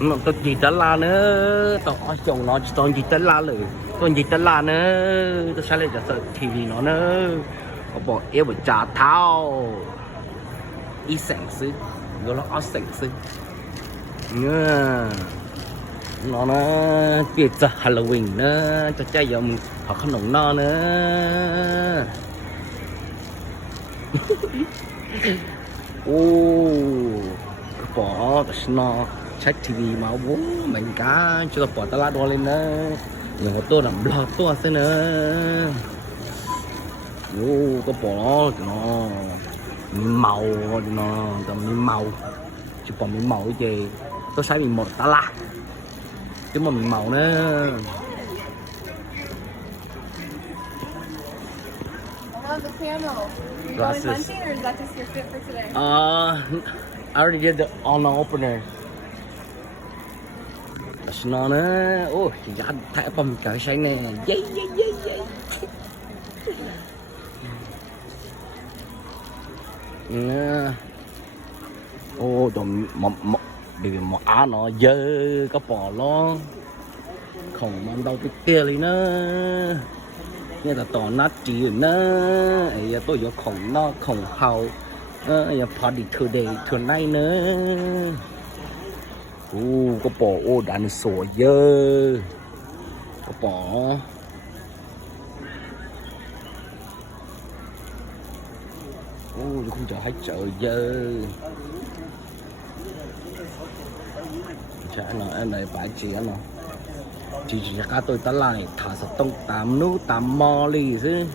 nó tôi chỉ tới là nữa tao ở chồng nó chỉ tôi chỉ tới là rồi tôi chỉ tới là nữa tôi sẽ lấy cho TV nó nữa có bỏ yêu một trả thao ít sành sư rồi nó ở sành sư nó tiệc giờ Halloween nữa cho trai giờ họ không nồng no nữa ô bỏ nó check TV mà bố mình cá cho bỏ tao lá đo lên nữa nhiều tôi làm lo tôi thế nữa ô có bỏ nó màu nó tầm màu chỉ bỏ miếng màu gì tôi xài mình một tá la chứ mà mình màu nữa The camo. You Glasses. going hunting or is that just your fit for today? I already did the on opener. Nó nữa, ô, chỉ ra thải bầm cỡ sáng nè, dây. Ô, tụi điều mà á nó dơ có bò lo, không mang đâu cái kia đi nữa. Nghe là tỏ nát chỉ nữa, ấy tôi có không nó không hậu, ấy party today nữa. Có bò ô đàn sủa dơ, có bò. Không chờ hết chợ dơ. Chả nó anh này phải chỉ nó. Chỉ cả tôi ta lại thả sập tông tám nút tám mò lì chứ.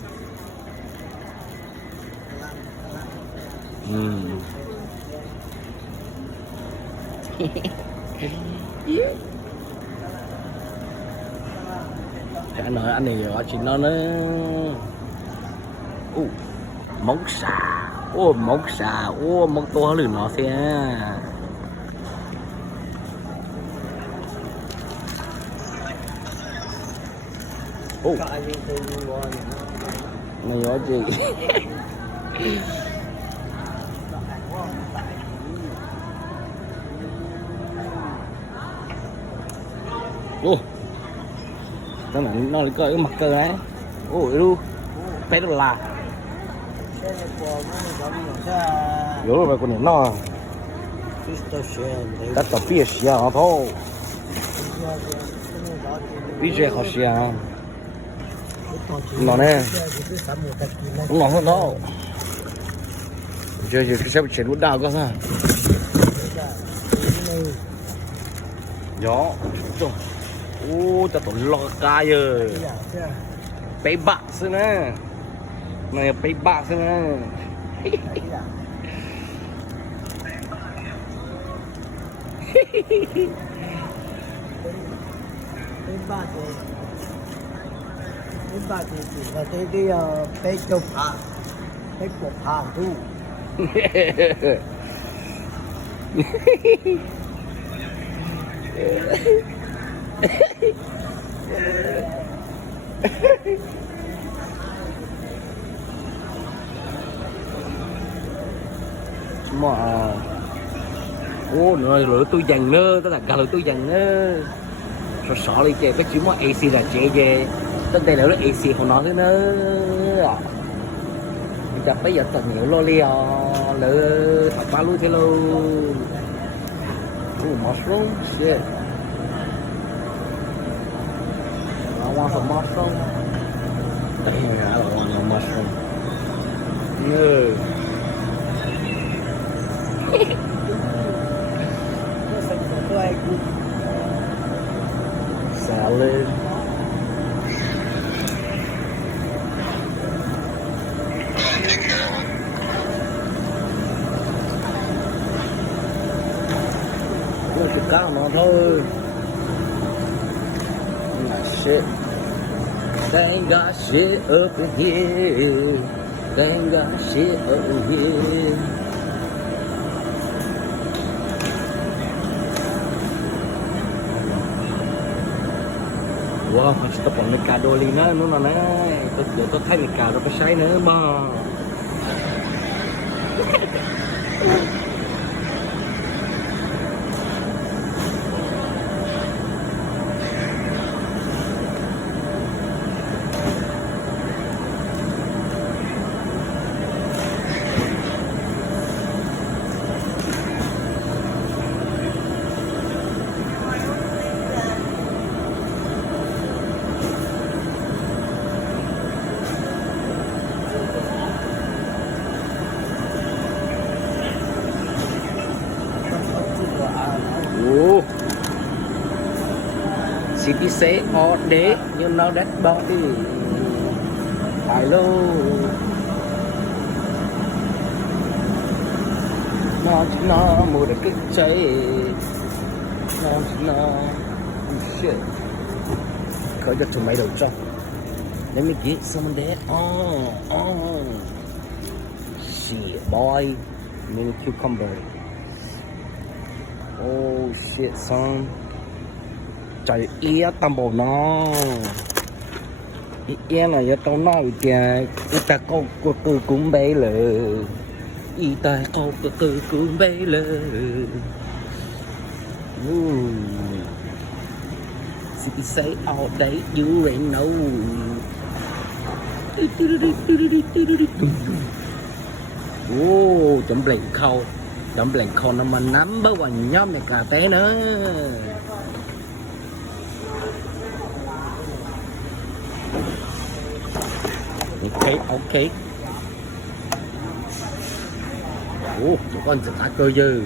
Chả nói anh này ở chỉ nó móng xà, móng xà, móng to hơn nó xe. Này có gì? Nó lại coi cái mặt cơ đấy. Lu, bé đồ là. Rồi mà con nó. Tất cả biết xe thôi. Biết xe khó xe. Nó nè, nó hơn đâu. Giờ cái xe bị chết lút đào cơ sao? Gió, ta tổn lo ca rồi. Bay bạc xưa nè, này bay bạc xưa nè. Chúng ta chỉ là cái chụp hạ, cái cục hạ thu. Mà rồi tôi dần nữa, tức là cả rồi tôi dần nữa. Rồi sợ đi chơi cái chữ mà AC là chơi về tới đây là AC của nó thế nữa. Bây giờ tận nhiều lo liò lỡ thật ba luôn thế luôn. Mushroom shit. I want some mushroom. I don't want no mushroom. Yeah. Salad. Thịt cá nó thôi. Shit. They ain't got shit up in here. They ain't got shit up in here. Wow, kita pon Mikado Lina nó nè, tôi thấy Mikado có sai nữa mà. Oh, city say all day, you know that body. Hello. Nó mua được cái cháy. Nó. Oh shit. Có cho tomato cho. Let me get some of that. Oh. Shit, boy. Mini cucumber. Oh shit, son. Trời ia tầm bầu nó. Ia là ở trong nó kìa. Ta câu cơ cũng bấy lờ. Ta câu cơ cũng bấy lờ. City say all day, you ain't know. Chấm lệnh khâu nó mà nắm bớt vào nhóm này cà té nữa. Ok. Tụi con sẽ thả cơ dư.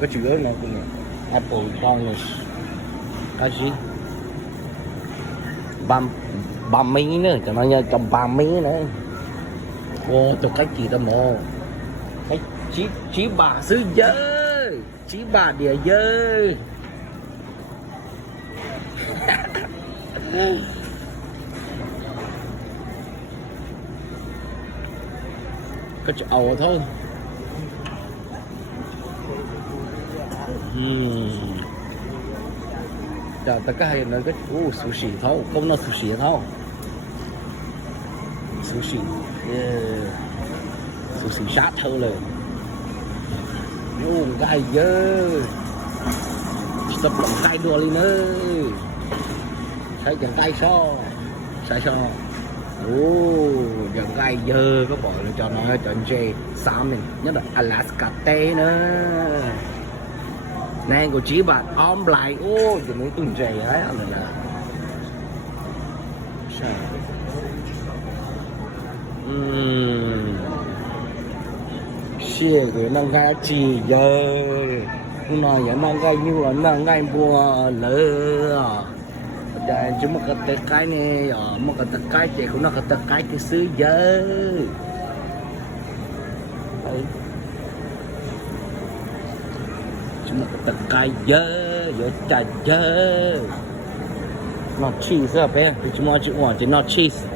Cái chữ này cũng này. Apple con này. Cái gì? Ba miếng nữa, cho nó nhớ trong 3 miếng nữa. Tụi cái gì đó mồ. Cái chí bà xứ dơ. Chí bà địa dơ. Cái chỗ ầu thôi. Chà, ta cái hay là cái sushi thôi, không nó sushi thôi. Sushi. Sushi sát thôi rồi. Gai dơ. Tập lòng gai đùa lên nữa. Thấy chẳng gai sao. Sai sao. Chẳng gai dơ có bỏ lên cho nó cho anh chê. Xám mình, nhất là Alaska tê nữa. Nè của chị bạn ôm lại. Chỉ muốn tuần chè ấy là sao? Xìa cái năng gai chỉ giờ nói vậy năng gai như là năng gai bùa lỡ. Để chúng mà cái này mà cái chị cũng nó cái xứ giờ. Chúng ta cái dơ, chả dơ. Nó cheese à bé, chúng ta chỉ want chỉ nó cheese.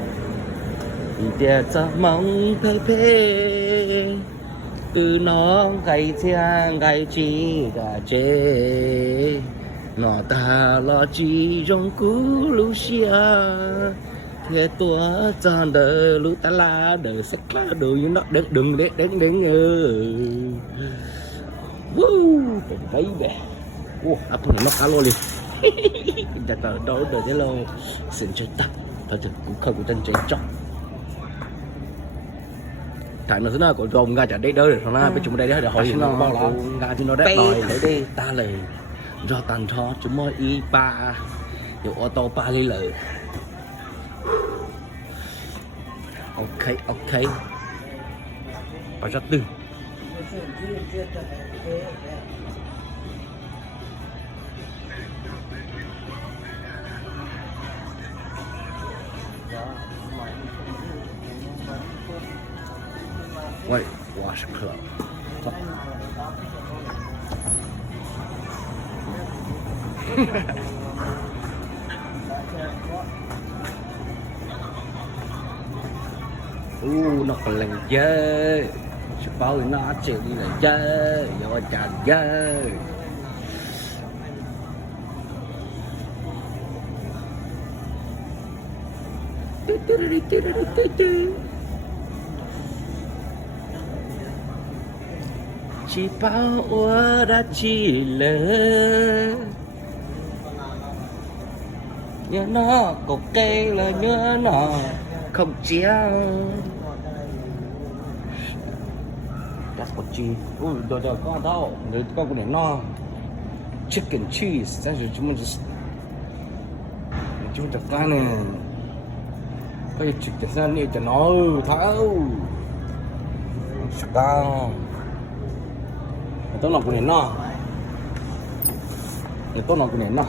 Để cho mong phê từ nó gai thiang gai chi cả chế. Nó ta lo chi trong cú lu xia. Thế tua tròn đờ lu ta la đờ sắc la đờ như nó đừng đến thấy bè. Áp thằng nó cá lô liền. Đã tờ đâu đời thế lâu. Xin chơi tập. Thật sự cũng không có chân chơi chọn. Tại nó thế nào của rồng gà chả đây đâu rồi. Nó bây chúng đây để hỏi nó bao là gà chứ nó đẹp đòi. Thấy đi ta lời. Do tàn cho chúng mới y ba. Dù ô tô ba đi lời. Ok. Và rất tư. Wait, wash club. Nó còn lần dơ. Sẽ bao nó chịu đi là dơ. Vô chà dơ. Chỉ bao ua đã chỉ lỡ. Nhớ nó có cây là nhớ nó không chéo. That's what you. Đồ con đâu. Người con của nó chicken cheese.但是chúng ta cái này cái chicken sao này cho nó tháo. Sao? Tôi nói của nó. người tôi nói của nè nó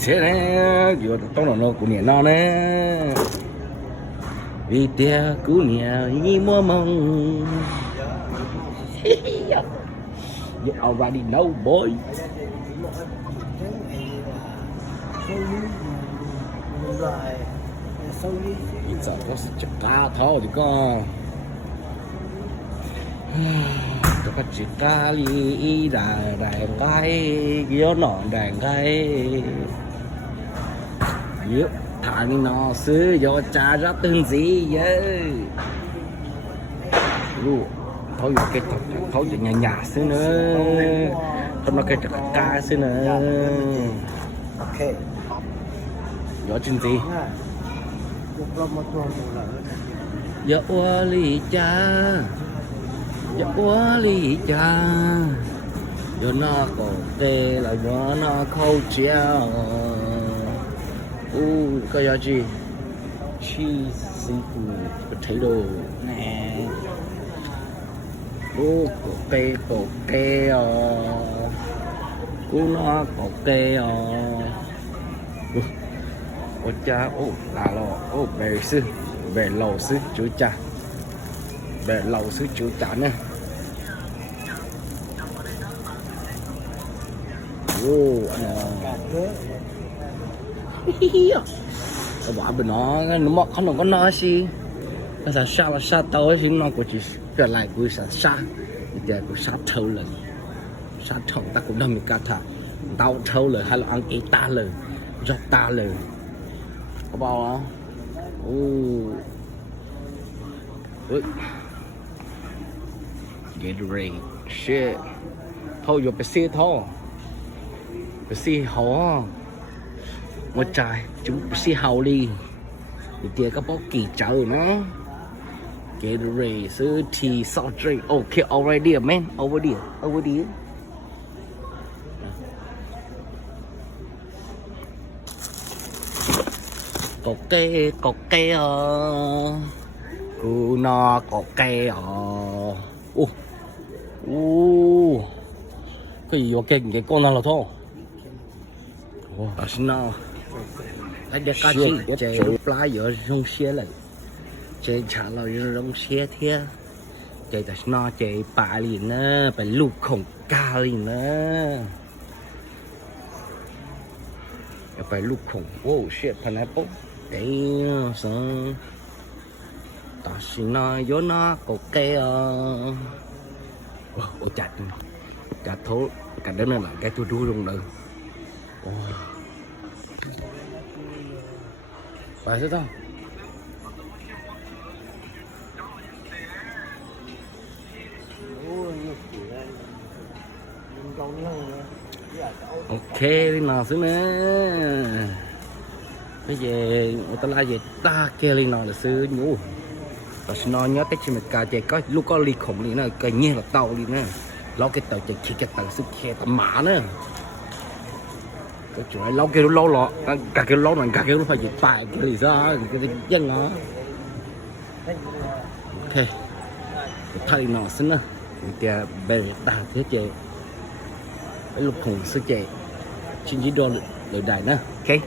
thế này vừa tôi nói của nè nó nè vì tia cú nè như mơ mộng you already know boy bây giờ có chỉ cá thôi thì con có cái chỉ cá li đại cái gió nọ đại cái yếu thằng nó xứ do cha ra từng gì vậy lu thôi cái thôi chỉ nhà xứ nữa thôi nó cái cá xứ nữa ok gió chân gì gió li cha gió li cha gió nó có tê là gió nó khâu treo cái gì cheese seafood potato nè cổ kê nó cổ kê ôi cha là lo về lẩu sư chú cha về lẩu sư chú cha nè các bạn bên nó mà không có nói gì cái là sa tàu thì nó cũng chỉ trở lại của sa giờ của sa thâu lần sa thâu ta cũng đâm cả thà tàu thâu lời hay là ăn cái ta lời do ta lời có bao không get ready shit thôi vô phải thôi phải hổ một trái chúng phải hậu đi thì kia có bó kỳ chờ nó get ready sir tea soft drink okay already man over there có cây cu nó có cây cái gì vậy cái con nào là thôi nó anh đã cá chi chế fly ở trong xe lại chế trả lời trong xe thế chế ta nó chế bà liền nữa phải lục khổng ca liền nữa phải lục khổng shit pineapple đấy sao ta xin nó vô nó có cây chặt thố cả đó là cái tôi đu trong đời phải sao ok đi nào xíu nữa bây giờ người ta la về ta kia đi nào là xứ nhú và nó nhớ tới chuyện cả chạy có lúc có ly khổng đi nữa cái như là tàu đi nữa lo cái tàu chạy khi cái tàu sức khe tàu mã nữa cái chuyện này lâu kia lâu lọ cả cái lâu này cả cái lúc phải dịch tài cái gì ra cái dân nó ok thay nó xin nữa thì bây giờ ta thế chơi cái lúc khổng sức chạy chính chỉ đo lời đại nữa ok